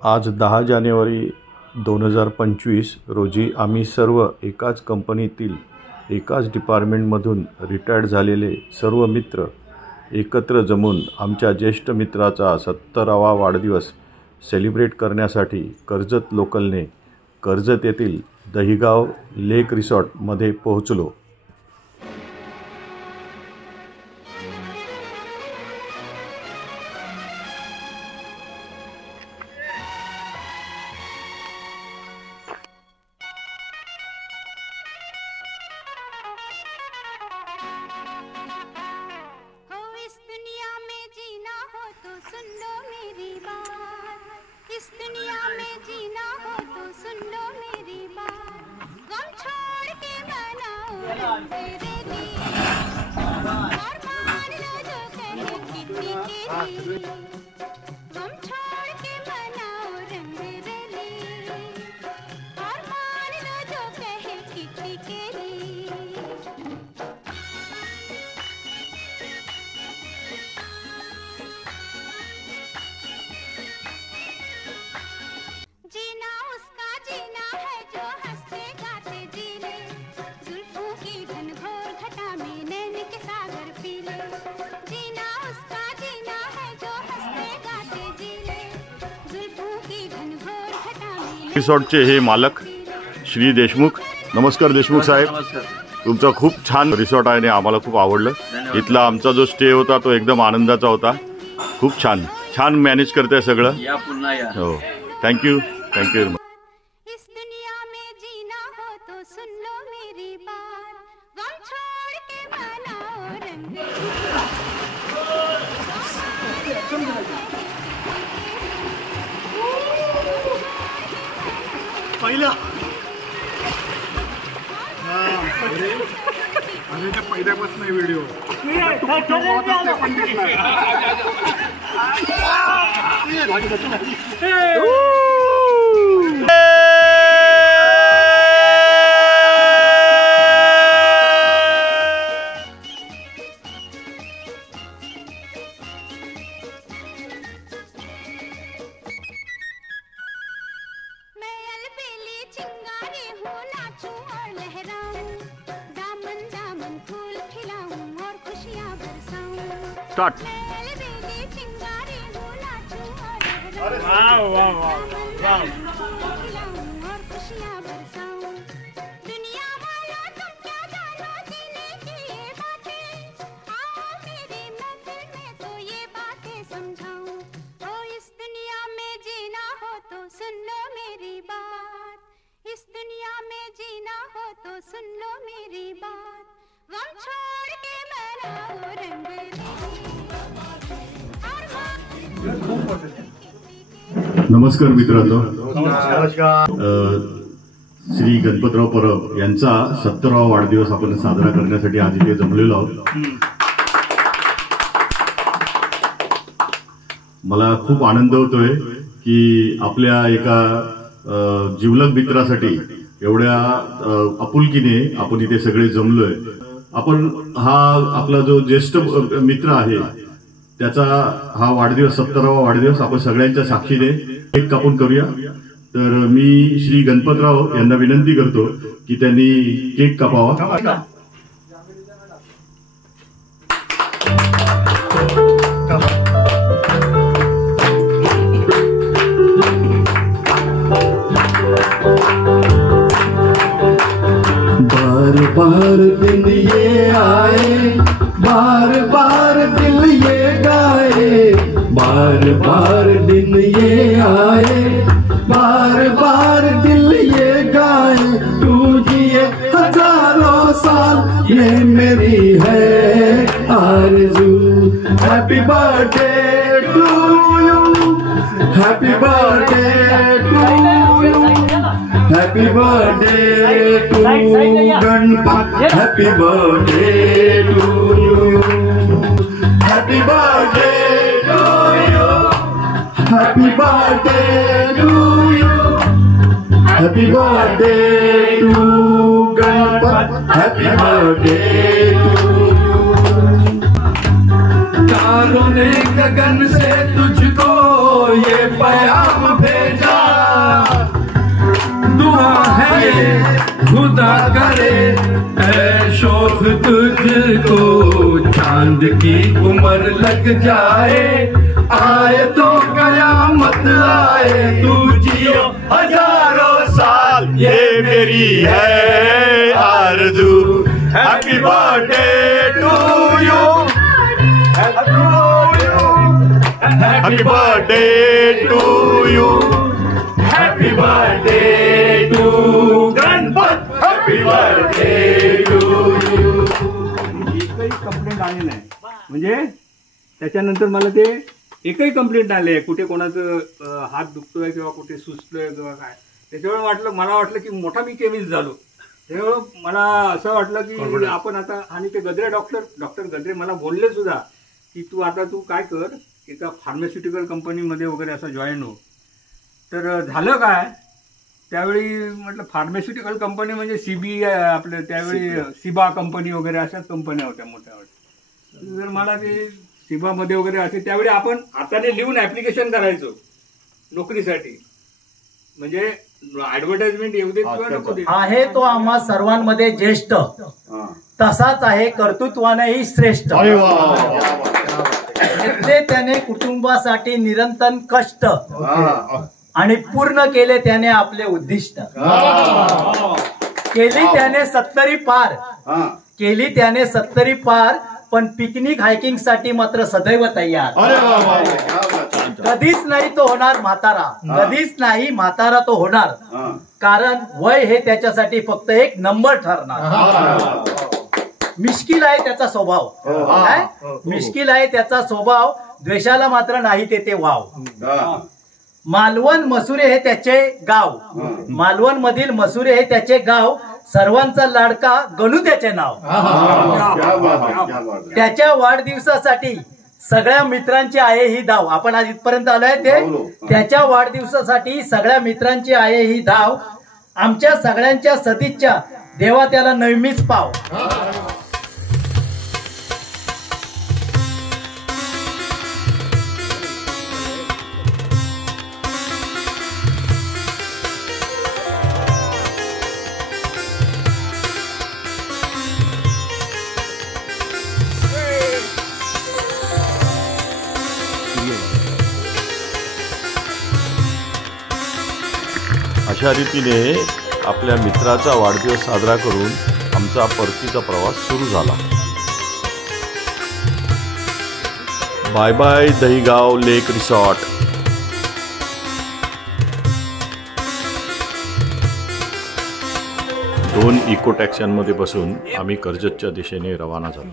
आज 10 जानेवारी 2025 रोजी आम्ही सर्व एकाच कंपनीतील एकाच डिपार्टमेंटमधून रिटायर्ड झालेले सर्व मित्र एकत्र जमून आमच्या ज्येष्ठ मित्राचा 70वा वाढदिवस सेलिब्रेट करण्यासाठी कर्जत लोकलने कर्जत येथील दहिगाव लेक रिसॉर्टमध्ये पोहोचलो। रिसॉर्टचे हे मालक श्री देशमुख। नमस्कार देशमुख साहेब, तुमचा खूप छान रिसॉर्ट आहे आणि आम्हाला खूप आवडलं। इथला आमचा जो स्टे होता तो एकदम आनंदाचा होता। खूप छान मॅनेज करताय सगळं। या पुन्हा या। हो, थँक्यू व्हेरी मच। पहिला अरे त्या पहिल्यापासून video start. Wow wow wow wow. नमस्कार मित्रांनो, श्री गणपतराव परब यांचा 70वा वाढदिवस आपण साजरा करण्यासाठी आज इथे जमलेलो आहोत। मला खूप आनंद होतोय की आपल्या एका जिवलग मित्रासाठी एवढ्या आपुलकीने आपण इथे सगळे जमलोय। आपण हा आपला जो ज्येष्ठ मित्र आहे त्याचा हा वाढदिवस 70वा वाढदिवस आपण सगळ्यांच्या साक्षीने केक कापून करूया। तर मी श्री गणपतराव यांना विनंती करतो की त्यांनी केक कापावा। बार बार दिन ये आए, बार बार दिल ये गाए, बार बार दिन ये आए, बार बार दिल ये गाए। तू जिए हजारों साल ये मेरी है आरज़ू। Happy birthday to you, happy birthday to you, happy birthday to Ganpat, happy birthday to you, happy birthday to you, happy birthday to you, happy birthday to Ganpat, happy birthday to you. तारों ने गगन से तुझको ये पैगाम भेजा खुदा करे ऐ शौक तुझको चांद की उम्र लग जाए, आए तो कयामत आए, तू जियो हजारों साल, ये मेरी है आरज़ू। Happy birthday to you, happy birthday to you, happy birthday to Ganpat, happy birthday to you. एकही कंप्लेंट आली नाही, म्हणजे त्याच्यानंतर मला ते एकही कंप्लेंट आले आहे कुठे कोणाचं हात दुखतोय किंवा कुठे सुचतोय किंवा काय, त्याच्यामुळे मला वाटलं की मोठा मी केमिस्ट झालो. त्यामुळे मला असं वाटलं की आपण आता, आणि ते गद्रे डॉक्टर गद्रे मला बोलले सुद्धा की तू काय कर, एका फार्मास्युटिकल कंपनीमध्ये वगैरे असं जॉईन हो. तर झालं काय, त्यावेळी म्हटलं फार्मास्युटिकल कंपनी म्हणजे आपलं त्यावेळी सिबा कंपनी वगैरे अशाच कंपन्या होत्या मोठ्या मोठ्या. तर मला ते सिबामध्ये वगैरे असे त्यावेळी आपण हाताने लिहून ऍप्लिकेशन करायचो नोकरीसाठी, म्हणजे ऍडव्हर्टाइजमेंट येऊ देत किंवा नको देत. आहे तो आम्हा सर्वांमध्ये ज्येष्ठ, तसाच आहे कर्तृत्वानेही श्रेष्ठ. घेतले त्याने कुटुंबासाठी निरंतर कष्ट, आणि पूर्ण केले त्याने आपले उद्दिष्ट. केली त्याने 70 पार, पण पिकनिक हायकिंग साठी मात्र सदैव तयार. कधीच नाही तो होणार म्हातारा, कधीच नाही म्हातारा तो होणार, कारण वय हे त्याच्यासाठी फक्त एक नंबर ठरणार. मिश्किल आहे त्याचा स्वभाव, मिश्किल आहे त्याचा स्वभाव, द्वेषाला मात्र नाही ते वाव. मालवण मसुरे हे त्याचे गाव, मालवण मधील मसुरे हे त्याचे गाव, सर्वांचा लाडका गणू त्याचे नाव. त्याच्या वाढदिवसासाठी सगळ्या मित्रांची आहे ही धाव. आपण आज इथपर्यंत आलोय ते त्याच्या वाढदिवसासाठी सगळ्या मित्रांची आहे ही धाव. आमच्या सगळ्यांच्या सदिच्छा, देवा त्याला नेहमीच पाव. अशा रीतीने आपल्या मित्राचा वाढदिवस साजरा करून आमचा परतीचा प्रवास सुरू झाला. बाय बाय दहिगाव लेक रिसॉर्ट. दोन इको टॅक्स्यांमध्ये बसून आम्ही कर्जतच्या दिशेने रवाना झालो.